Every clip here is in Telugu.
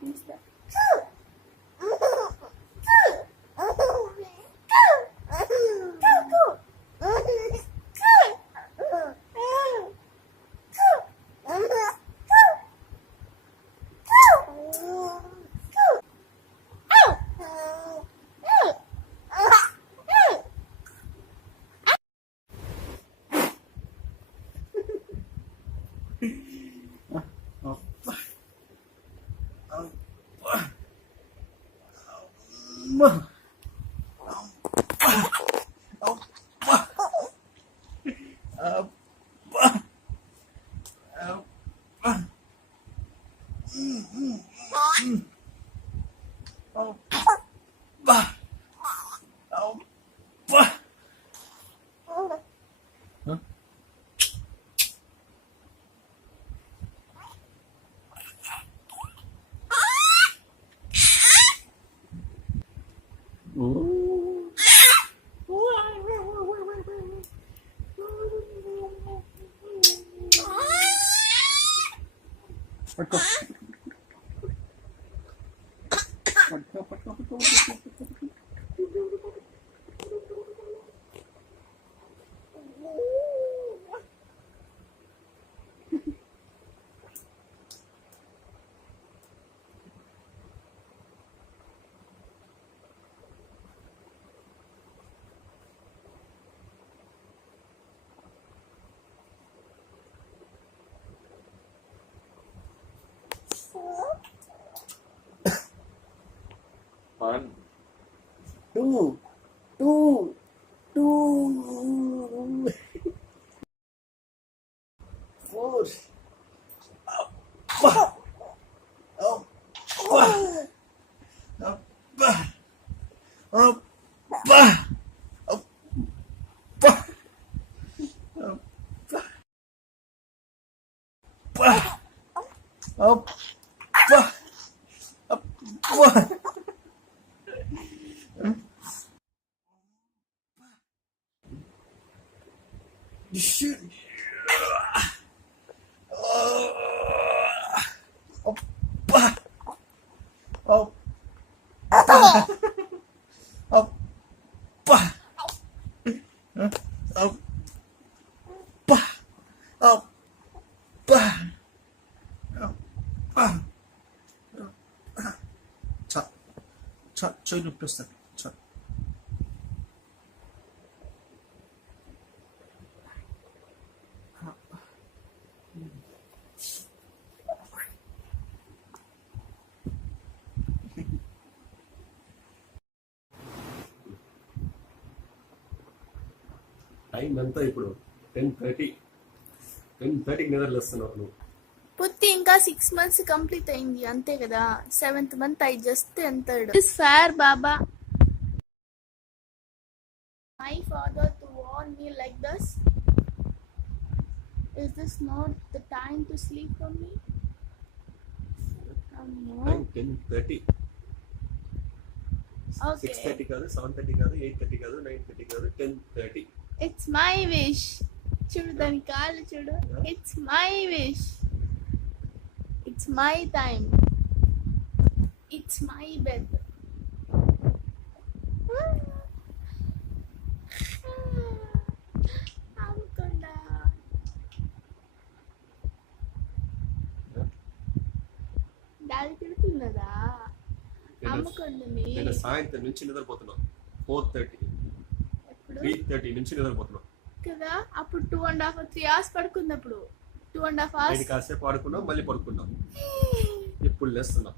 తీస్తా. పట్టుకో పట్టుకో పట్టుకో పట్టుకో One, two, two, two, four, up, up, up, up, up, up, shoot. Oh. Try to press that. Try. Time ఎంత ఇప్పుడు 10:30 నిద్రలేస్తున్నావు నువ్వు. పుత్తి ఇంకా 6 months కంప్లీట్ అయింది అంతే కదా. 7th month I just entered. It is fair Baba. My father to warn me like this. Is this not the time to sleep for me? No. Time 10:30. Okay. 6:30 కాదు, 7:30 కాదు, 8:30 కాదు, 9:30 కాదు, 10:30. It's my wish. చూడు దాని కాళ్ళు చూడు. It's my wish. It's my time. It's my bed. అమ్మకుండా డాడీ తిడుతున్నదా అమ్మకొండని? నేను సాయంత్రం నుంచి నిద్రపోతున్నావు. 4:30, 3:30 నుంచి నిద్రపోతున్నావు కదా. అప్పుడు 2.5 or 3 hours పడుకుంది. అప్పుడు 2.5 hours నేను కాసేపు ఆడుకున్నావు, మళ్ళీ పడుకున్నావు, ఇప్పుడు లేస్తున్నావు.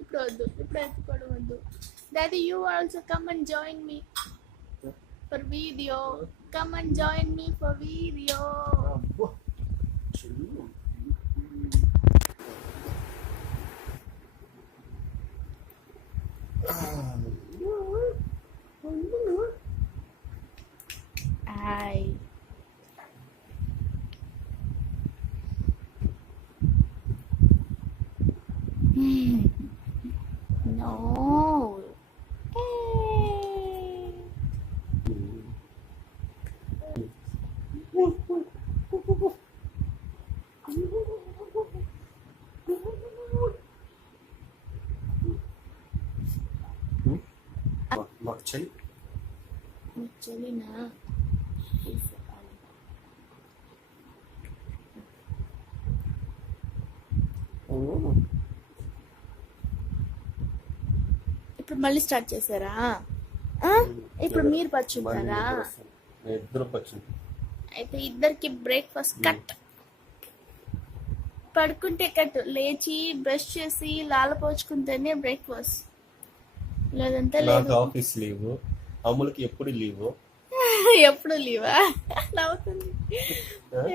ఇప్పుడు వద్దు, ఇప్పుడు ఎత్తుకోవడం వద్దు. Daddy you also come and join me for video. Come and join me for video. Ay. No. Hey. చలి చలినా ఇప్పుడు మళ్ళీ స్టార్ట్ చేశారా? ఇప్పుడు మీరు పచ్చుంటారా? ఇద్దరు పచ్చింది. అయితే ఇద్దరికి బ్రేక్ఫాస్ట్ కట్. పడుకుంటే కట్, లేచి బ్రష్ చేసి లాలపోచుకుంటేనే బ్రేక్ఫాస్ట్, లేదంటే నాకు లేదు. ఆఫీస్ లీవ్, అమ్ములకి ఎప్పుడు లీవ్. ఎప్పుడు లీవా? నవ్వుతుంది.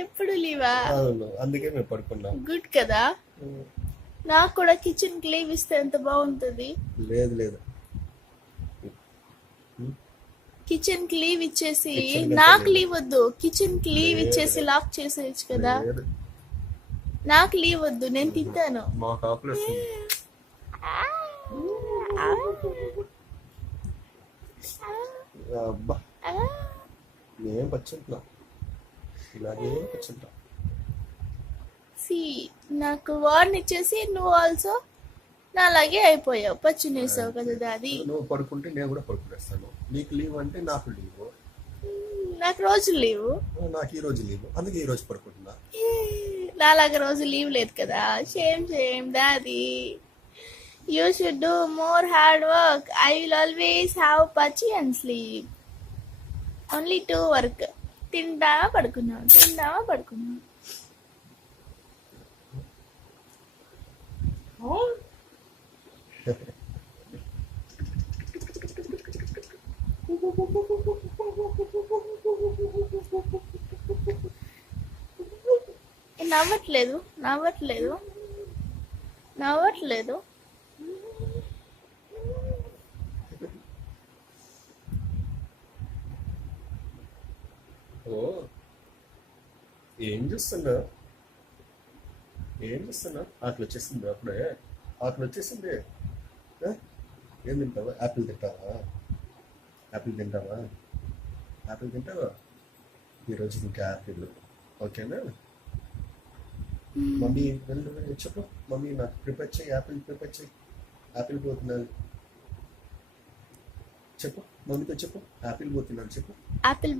ఎప్పుడు లీవా? అవును, అందుకే మేము పడుకున్నాం. గుడ్ కదా. నాకు కూడా కిచెన్ కి లీవ్ ఇస్తే ఎంత బాగుంటుంది. లేదు లేదు, కిచెన్ కి లీవ్ ఇచ్చేసి, Kitchen కి నాకు లేదు. లీవ్ వద్దు, కిచెన్ కి లీవ్ లేదు. ఇచ్చేసి లాక్ చేసేయచ్చు కదా. లేదు. నాకు లీవ్ వద్దు, నేను తింటాను. మాకు ఆకలి వస్తుంది. అబ్బా, నేను పచ్చుంటున్నా, ఇలాగే పచ్చుంటా. సి, నాకు వార్న్ ఇచ్చేసి నువ్వు ఆల్సో నాలాగే అయిపోయావు, పచ్చునేసావు కదా దాది. నువ్వు పడుకుంటే నేను కూడా పడుకునేస్తాను. నీకు లీవ్ అంటే నాకు లీవ్, నాకు రోజు లీవ్, నాకు ఈ రోజు లీవ్, అందుకే ఈ రోజు పడుకుంటున్నా. నాలాగా రోజు లీవ్ లేదు కదా. సేమ్ దాది. You should do more hard work. I will always have పచ్చి అండ్ స్లీప్. Only 2 work. తింటావా పడుకున్నావు, తింటావా పడుకున్నావు. నవ్వట్లేదు, నవ్వట్లేదు, నవ్వట్లేదు. ఓ, ఏం చూస్తున్నా, ఏం చూస్తున్నా? ఆకలి వచ్చేసింది అప్పుడే, ఆకలి వచ్చేసింది. ఆ? ఏం తింటావా? యాపిల్ తింటావా? యాపిల్ తింటావా? యాపిల్ తింటావా? ఈరోజు ఇంకా యాపిల్, ఓకేనా? మమ్మీ వెళ్ళు, చెప్పు మమ్మీ నాకు ప్రిపేర్ చేయి, యాపిల్ ప్రిపేర్ చేయి, యాపిల్ పోతున్నాను చెప్పు, మమ్మీతో చెప్పు, యాపిల్ పోతున్నాను చెప్పు. యాపిల్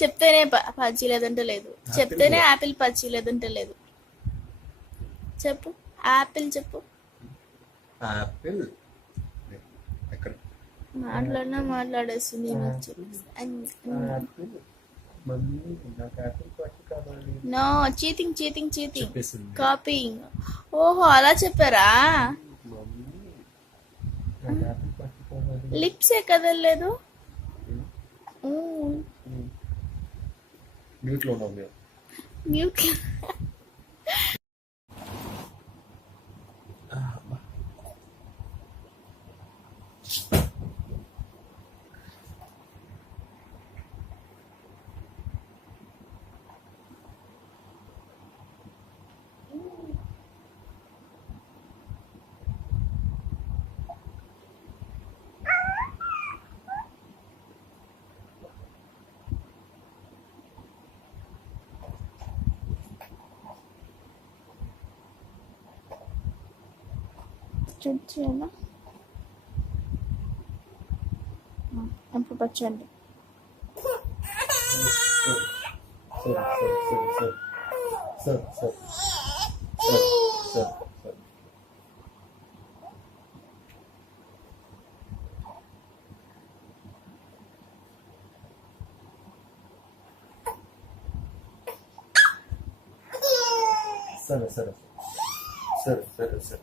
చెప్తేనే పచ్చి లేదంటే లేదు, చెప్తేనే యాపిల్ పచ్చి లేదంటే లేదు. చెప్పు, యాపిల్ చెప్పు. యాపిల్ ఎక్కడ? మాట్లాడినా మాట్లాడేస్తుంది. యాపిల్ మమ్మీ నాకు యాపిల్ పట్టు కావాలి. నో, చీటింగ్ చీటింగ్ చీటింగ్, చెప్పేసింది. కాపీయింగ్. ఓహో, అలా చెప్పారా? మమ్మీ నాకు యాపిల్ పట్టు కావాలి. లిప్సే కదలేదు. మ్యూట్లో ఉన్నాం మేము. మ్యూట్. చేయాలా? ఇప్పుడు పచ్చండి. సరే సరే సరే సరే సరే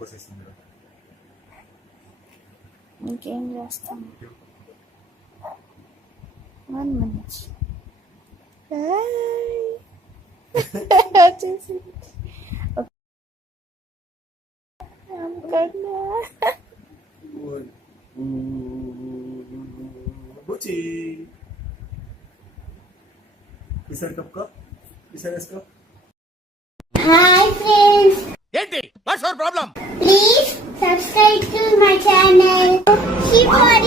పోసేసింది. ఇంకేం చేస్తాం? 1 minute. బుచ్చి ఈసారి కప్పుకో, ఈసారి వేసుకో. Hi friends, ఏంటి? What's your problem? please subscribe to my channel. Keep watching.